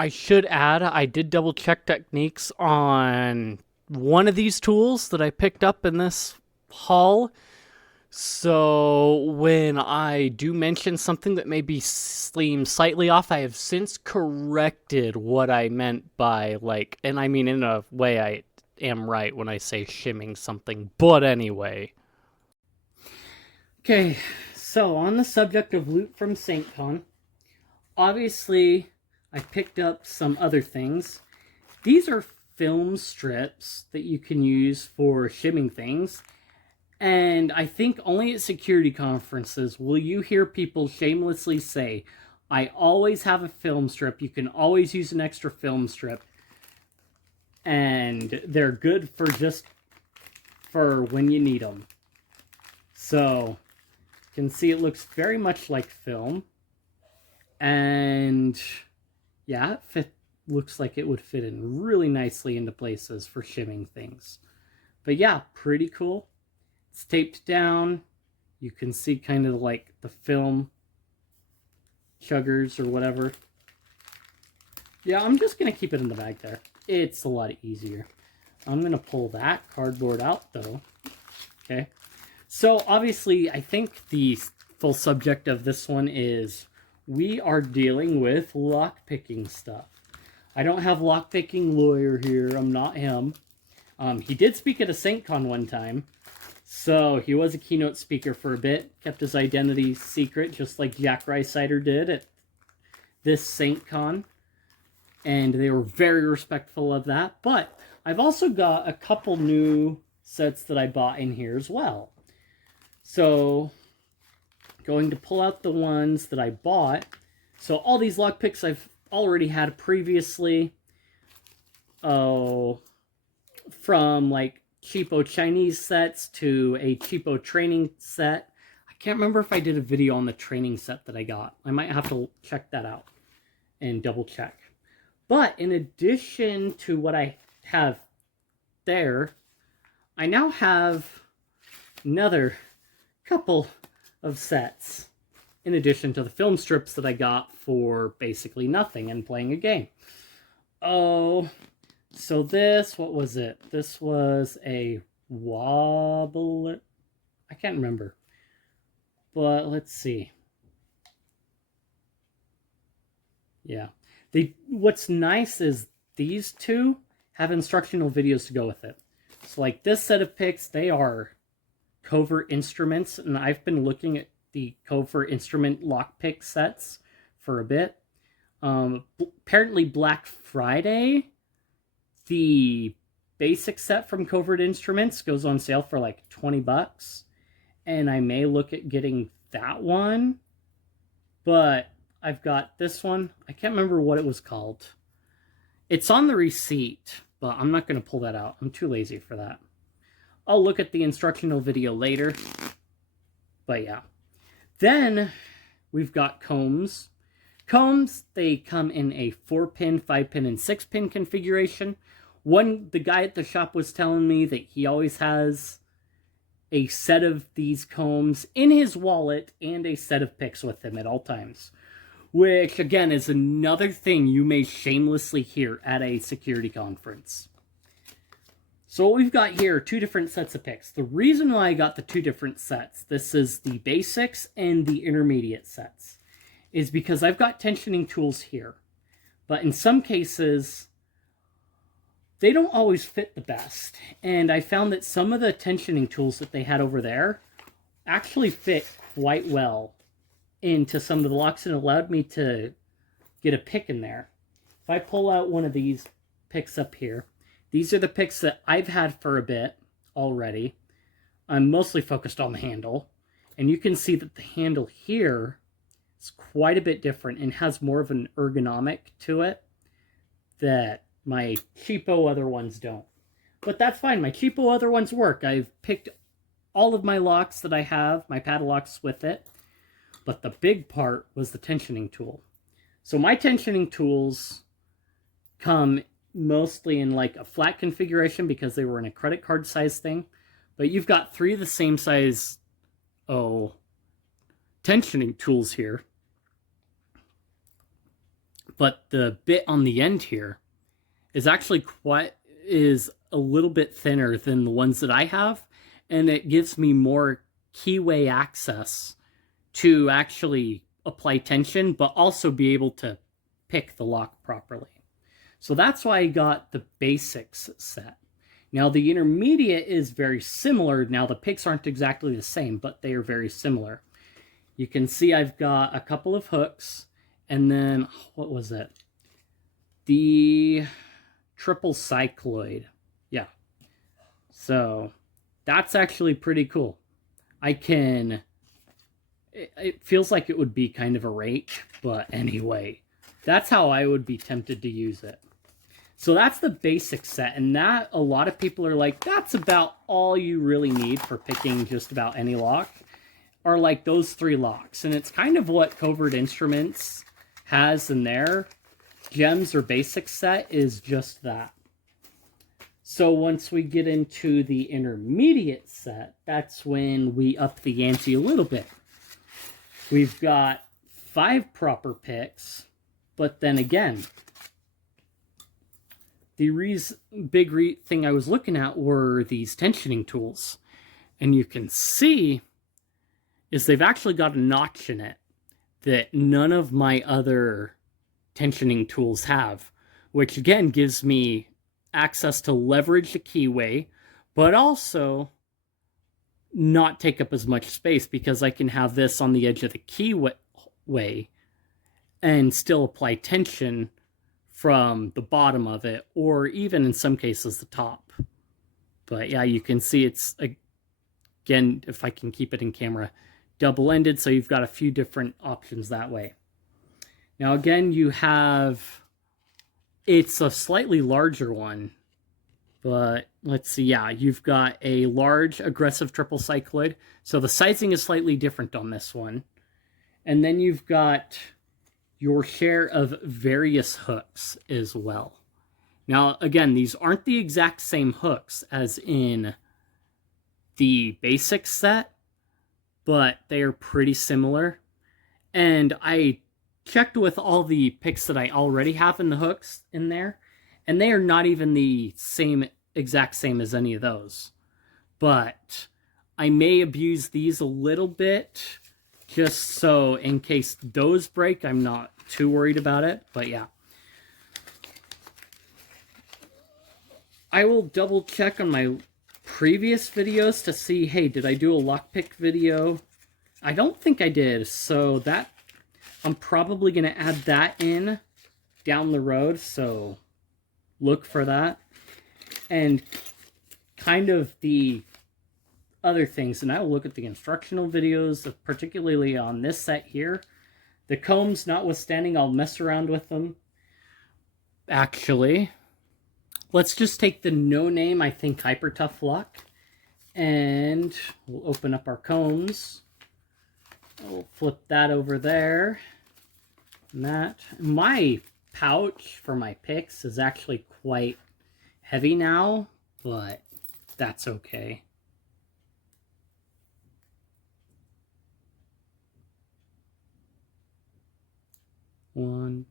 I should add, I did double check techniques on one of these tools that I picked up in this haul. So when I do mention something that may be seem slightly off, I have since corrected what I meant by, like, and I mean in a way I am right when I say shimming something. But anyway. Okay, so on the subject of loot from SAINTCON, obviously I picked up some other things. These are film strips that you can use for shimming things. And I think only at security conferences will you hear people shamelessly say, I always have a film strip. You can always use an extra film strip. And they're good for just for when you need them. So, you can see it looks very much like film. And yeah, looks like it would fit in really nicely into places for shimming things. But yeah, pretty cool. It's taped down. You can see kind of like the film chuggers or whatever. Yeah, I'm just going to keep it in the bag there. It's a lot easier. I'm going to pull that cardboard out though. Okay. So obviously, I think the full subject of this one is we are dealing with lockpicking stuff. I don't have lockpicking lawyer here. I'm not him. He did speak at a SAINTCON one time. So he was a keynote speaker for a bit, kept his identity secret, just like Jack Rysider did at this SAINTCON. And they were very respectful of that. But I've also got a couple new sets that I bought in here as well. So, going to pull out the ones that I bought. So all these lockpicks I've already had previously. Oh, from like Cheapo Chinese sets to a Cheapo training set. I can't remember if I did a video on the training set that I got. I might have to check that out and double check. But in addition to what I have there, I now have another couple of sets in addition to the film strips that I got for basically nothing and playing a game. Oh, so this, what was it? This was a Wobbler. I can't remember. But let's see. Yeah. What's nice is these two have instructional videos to go with it. So like this set of picks, they are Covert Instruments, and I've been looking at the Covert Instrument lockpick sets for a bit. Apparently Black Friday, the basic set from Covert Instruments goes on sale for like $20, and I may look at getting that one, but I've got this one. I can't remember what it was called. It's on the receipt, but I'm not going to pull that out. I'm too lazy for that. I'll look at the instructional video later. But yeah. Then we've got combs. Combs, they come in a 4-pin, 5-pin, and 6-pin configuration. The guy at the shop was telling me that he always has a set of these combs in his wallet and a set of picks with him at all times. Which, again, is another thing you may shamelessly hear at a security conference. So what we've got here are two different sets of picks. The reason why I got the two different sets, this is the basics and the intermediate sets, is because I've got tensioning tools here. But in some cases, they don't always fit the best. And I found that some of the tensioning tools that they had over there actually fit quite well into some of the locks and allowed me to get a pick in there. If I pull out one of these picks up here, these are the picks that I've had for a bit already. I'm mostly focused on the handle. And you can see that the handle here is quite a bit different and has more of an ergonomic to it that my cheapo other ones don't. But that's fine. My cheapo other ones work. I've picked all of my locks that I have, my padlocks with it. But the big part was the tensioning tool. So my tensioning tools come mostly in like a flat configuration because they were in a credit card size thing. But you've got 3 of the same size tensioning tools here but the bit on the end here is actually is a little bit thinner than the ones that I have, and it gives me more keyway access to actually apply tension, but also be able to pick the lock properly. So that's why I got the basics set. Now the intermediate is very similar. Now the picks aren't exactly the same, but they are very similar. You can see I've got a couple of hooks, and then, what was it? The triple cycloid. Yeah. So that's actually pretty cool. It feels like it would be kind of a rake, but anyway, that's how I would be tempted to use it. So that's the basic set, and that, a lot of people are like, that's about all you really need for picking just about any lock, are like those 3 locks. And it's kind of what Covert Instruments has in their gems or basic set, is just that. So once we get into the intermediate set, that's when we up the ante a little bit. We've got 5 proper picks, but then again, the big thing I was looking at were these tensioning tools. And you can see is they've actually got a notch in it that none of my other tensioning tools have, which again gives me access to leverage the keyway, but also not take up as much space, because I can have this on the edge of the keyway and still apply tension from the bottom of it, or even in some cases the top. But yeah, you can see it's, again, if I can keep it in camera, double-ended, so you've got a few different options that way. Now again, you have, it's a slightly larger one, but let's see, yeah, you've got a large aggressive triple cycloid, so the sizing is slightly different on this one. And then you've got your share of various hooks as well. Now again, these aren't the exact same hooks as in the basic set, but they are pretty similar. And I checked with all the picks that I already have in the hooks in there, and they are not even the exact same as any of those. But I may abuse these a little bit, just so in case those break, I'm not too worried about it. But yeah, I will double check on my previous videos to see, hey, did I do a lockpick video? I don't think I did, so that I'm probably going to add that in down the road, so look for that. And kind of the other things, and I will look at the instructional videos, particularly on this set here. The combs notwithstanding, I'll mess around with them. Actually, let's just take the no-name, I think, Hyper Tough Lock, and we'll open up our combs. We'll flip that over there. And that. My pouch for my picks is actually quite heavy now, but that's okay. One,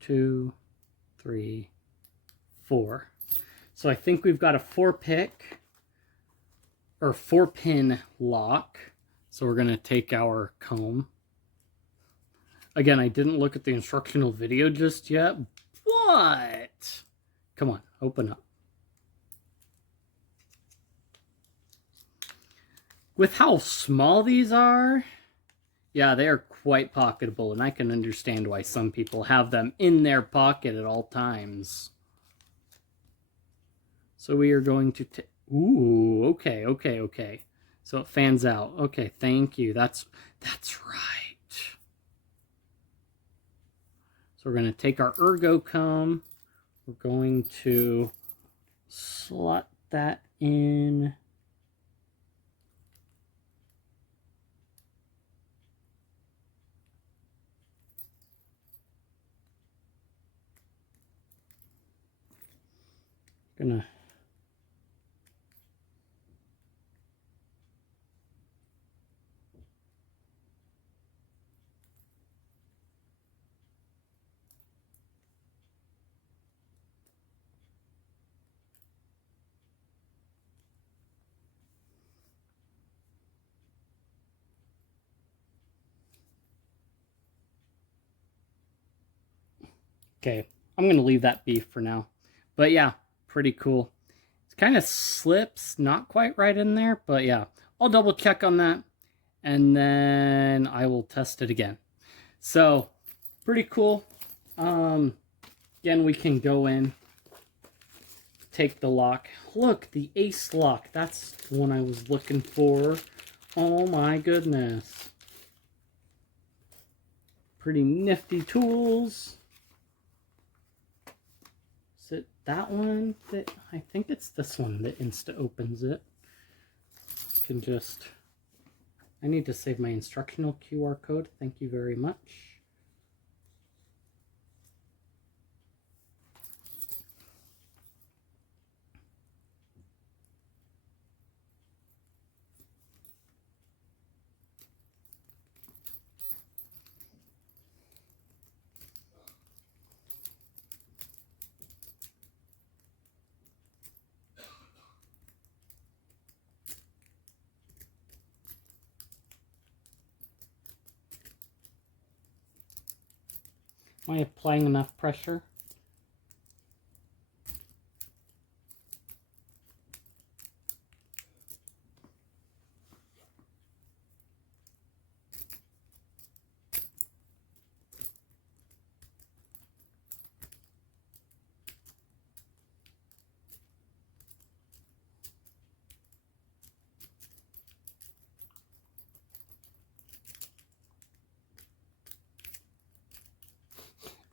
two, three, 4. So I think we've got a 4-pick or 4-pin lock. So we're going to take our comb. Again, I didn't look at the instructional video just yet, but come on, open up. With how small these are, yeah, they are quite pocketable, and I can understand why some people have them in their pocket at all times. So we are going to take, ooh, okay. So it fans out. Okay, thank you. That's right. So we're going to take our ergo comb. We're going to slot that in. Gonna Okay, I'm going to leave that be for now. But yeah, pretty cool. It kind of slips, not quite right in there, but yeah. I'll double check on that, and then I will test it again. So, pretty cool. Again, we can go in, take the lock. Look, the ace lock. That's the one I was looking for. Oh my goodness. Pretty nifty tools. Is it that one? I think it's this one that insta opens it. You can just... I need to save my instructional QR code. Thank you very much. Am I applying enough pressure?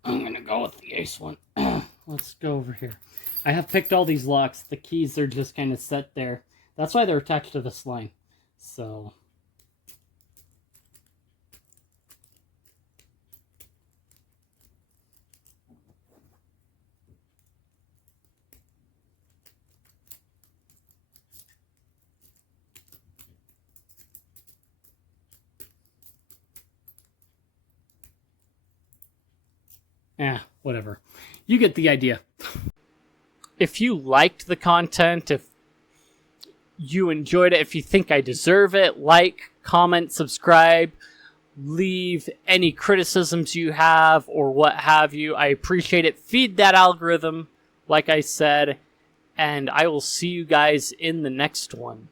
I'm gonna go with the ace one. Let's go over here. I have picked all these locks. The keys are just kind of set there. That's why they're attached to this line. So... whatever. You get the idea. If you liked the content, if you enjoyed it, if you think I deserve it, like, comment, subscribe, leave any criticisms you have or what have you. I appreciate it. Feed that algorithm, like I said, and I will see you guys in the next one.